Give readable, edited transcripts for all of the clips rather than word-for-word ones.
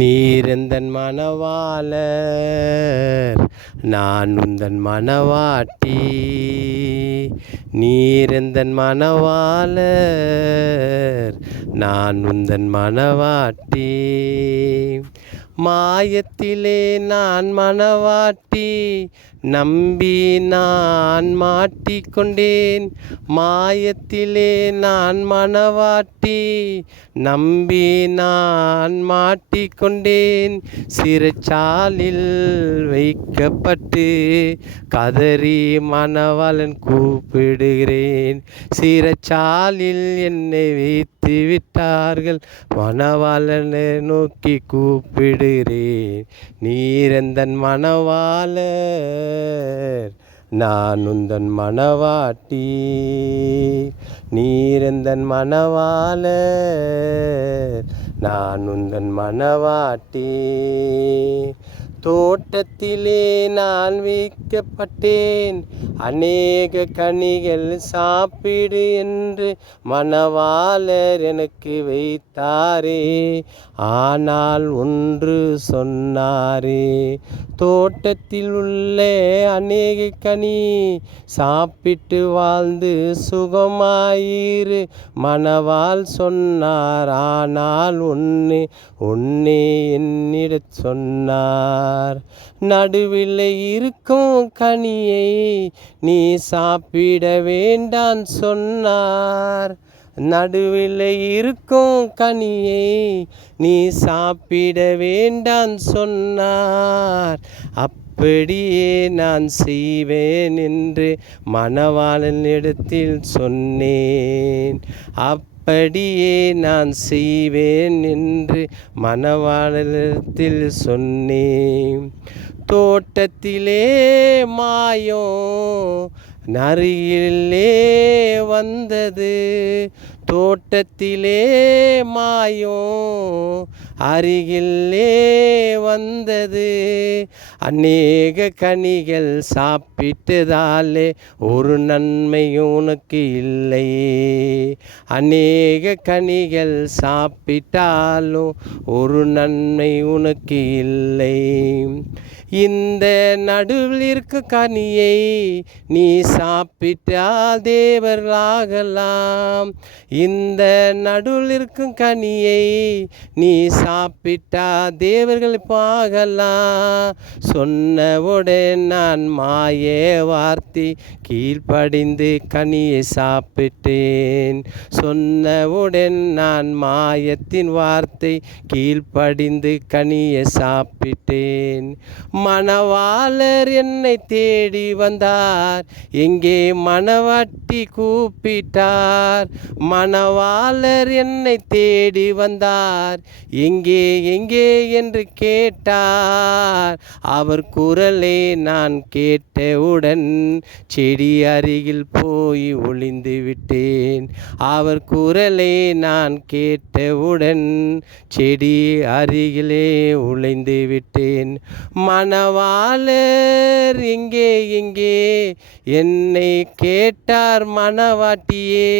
நீரெந்தன் மணவாளர், நான் உந்தன் மணவாட்டி. நீரெந்தன் மணவாளர், நான் உந்தன் மணவாட்டி. மாயத்திலே நான் மணவாட்டி, நம்பி நான் மாட்டிக்கொண்டேன். மாயத்திலே நான் மணவாட்டி, நம்பி நான் மாட்டிக்கொண்டேன். சிறைச்சாலில் வைக்கப்பட்டு கதறி மணவாளன் கூப்பிடுகிறேன். சிறைச்சாலில் என்னை வைத்து விட்டார்கள், மணவாளனை நோக்கி கூப்பிடுகிறேன். நீரெந்தன் மணவாளர், நான் உந்தன் மணவாட்டி. நீரெந்தன் மணவாளர், நான் உந்தன் மணவாட்டி. தோட்டத்திலே நான் வைக்கப்பட்டேன், அநேக கனிகள் சாப்பிடு என்று மணவாளர் எனக்கு வைத்தாரே. ஆனால் ஒன்று சொன்னாரே, தோட்டத்தில் உள்ள அநேக கனி சாப்பிட்டு வாழ்ந்து சுகமாயிரு மணவாள் சொன்னார். ஆனால் ஒன்னே என்னிடச் சொன்னார், நடுவில் இருக்கும் கனியை நீ சாப்பிட வேண்டாம் சொன்னார். நடுவில் இருக்கும் கனியை நீ சாப்பிட வேண்டாம் சொன்னார். அப்படியே நான் செய்வேன் என்று மணவாளனிடத்தில் சொன்னேன். அப்படியே நான் செய்வேன் என்று மணவாளனிடத்தில் சொன்னேன். தோட்டத்திலே மாயம் அருகிலே வந்தது, தோட்டத்திலே மாயம் அருகிலே வந்தது. அநேக கனிகள் சாப்பிட்டதாலே ஒரு நன்மை உனக்கு இல்லை. அநேக கனிகள் சாப்பிட்டாலும் ஒரு நன்மை உனக்கு இல்லை. இந்த நடுவில் இருக்க கனியை நீ சாப்பிட்டால் தேவர்களாகலாம். இந்த நடுவில் இருக்கும் கனியை நீ சாப்பிட்டா தேவர்கள் ஆகலாம். சொன்னவுடன் நான் மாய வார்த்தை கீழ்ப்படிந்து கனியை சாப்பிட்டேன். சொன்னவுடன் நான் மாயத்தின் வார்த்தை கீழ்ப்படிந்து கனியை சாப்பிட்டேன். மணவாளர் என்னை தேடி வந்தார், எங்கே மணவாட்டி கூப்பிட்டார். மணவாளர் என்னை தேடி வந்தார், எங்கே எங்கே என்று கேட்டார். அவர் குரலை நான் கேட்டவுடன் செடி அருகில் போய் ஒளிந்து விட்டேன். அவர் குரலை நான் கேட்டவுடன் செடி அருகிலே ஒளிந்து விட்டேன். மணவாளர் எங்கே எங்கே என்னை கேட்டார். மணவாட்டியே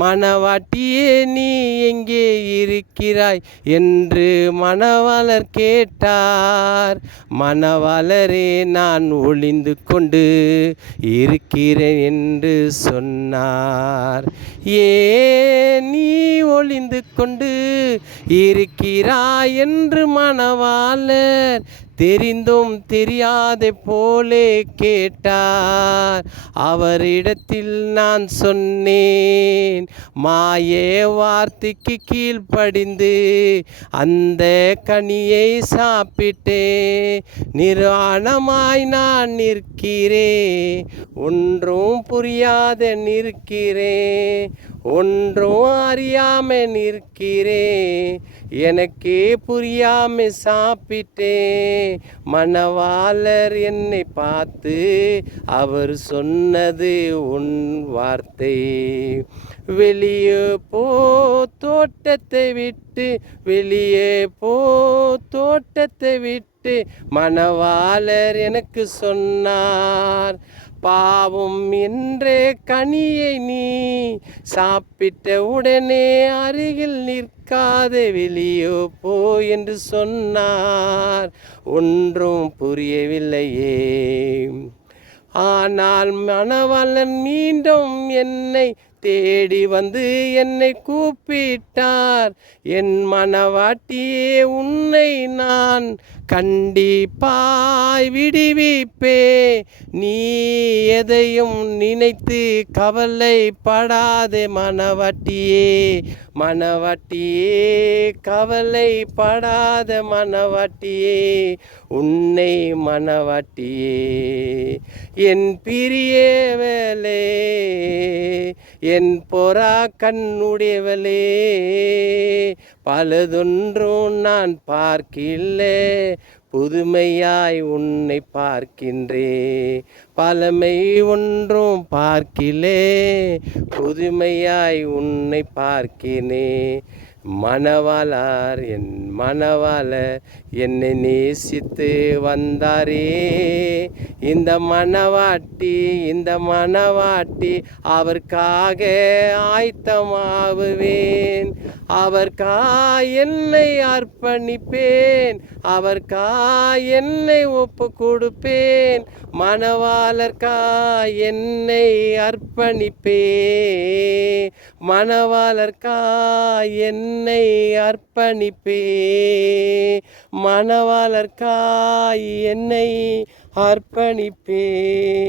மணவாட்டியே நீ எங்கே இருக்கிறாய் என்று மணவாளர் கேட்டார். மணவாளரே நான் ஒளிந்து கொண்டு இருக்கிறேன் என்று சொன்னார். நீ ஒளிந்து கொண்டு இருக்கிறாய் என்று மணவாளர் தெரிந்தும் தெரியாத போலே கேட்டார். அவரிடத்தில் நான் சொன்னேன், மாய வார்த்தைக்கு கீழ்ப்படிந்து அந்த கனியை சாப்பிட்டேன். நிர்வாணமாய் நான் நிற்கிறேன், ஒன்றும் புரியாத நிற்கிறேன், ஒன்றும் அறியாம நிற்கிறேன். எனக்கே புரியாம சாப்பிட்டேன். மணவாளர் என்னை பார்த்து அவர் சொன்னது உன் வார்த்தை, வெளியே போ தோட்டத்தை விட்டு, வெளியே போ தோட்டத்தை விட்டு மணவாளர் எனக்கு சொன்னார். பாவம் என்றே கனியை நீ சாப்பிட்ட உடனே அருகில் நிற்காதே வெளியோ போ என்று சொன்னார். ஒன்றும் புரியவில்லையே. ஆனால் மணவாளன் மீண்டும் என்னை தேடி வந்து என்னை கூப்பிட்டார். என் மணவாட்டியே, உன்னை நான் கண்டிப்பாய் விடுவிப்பே. நீ எதையும் நினைத்து கவலைப்படாதே மணவாட்டியே. மணவாட்டியே, கவலைப்படாத மணவாட்டியே, உன்னை மணவாட்டியே. என் பிரியவளே, என் பொறா கண்ணுடையவளே, பலதொன்றும் நான் பார்க்கில்லை, புதுமையாய் உன்னை பார்க்கின்றே. பழமை ஒன்றும் பார்க்கிலே, புதுமையாய் உன்னை பார்க்கினே. மணவாளர், என் மணவாளர் என்னை நேசித்து வந்தாரே. இந்த மணவாட்டி அவர்க்காக ஆயத்தமாகுவேன். அவர்க்காய் என்னை அர்ப்பணிப்பேன், அவர்க்காய் என்னை ஒப்பு கொடுப்பேன். மணவாளர்க்காய் என்னை அர்ப்பணிப்பேன், மணவாளர்க்காய் என்னை அர்ப்பணிப்பேன், மணவாளர்க்காய் என்னை அர்ப்பணிப்பேன்.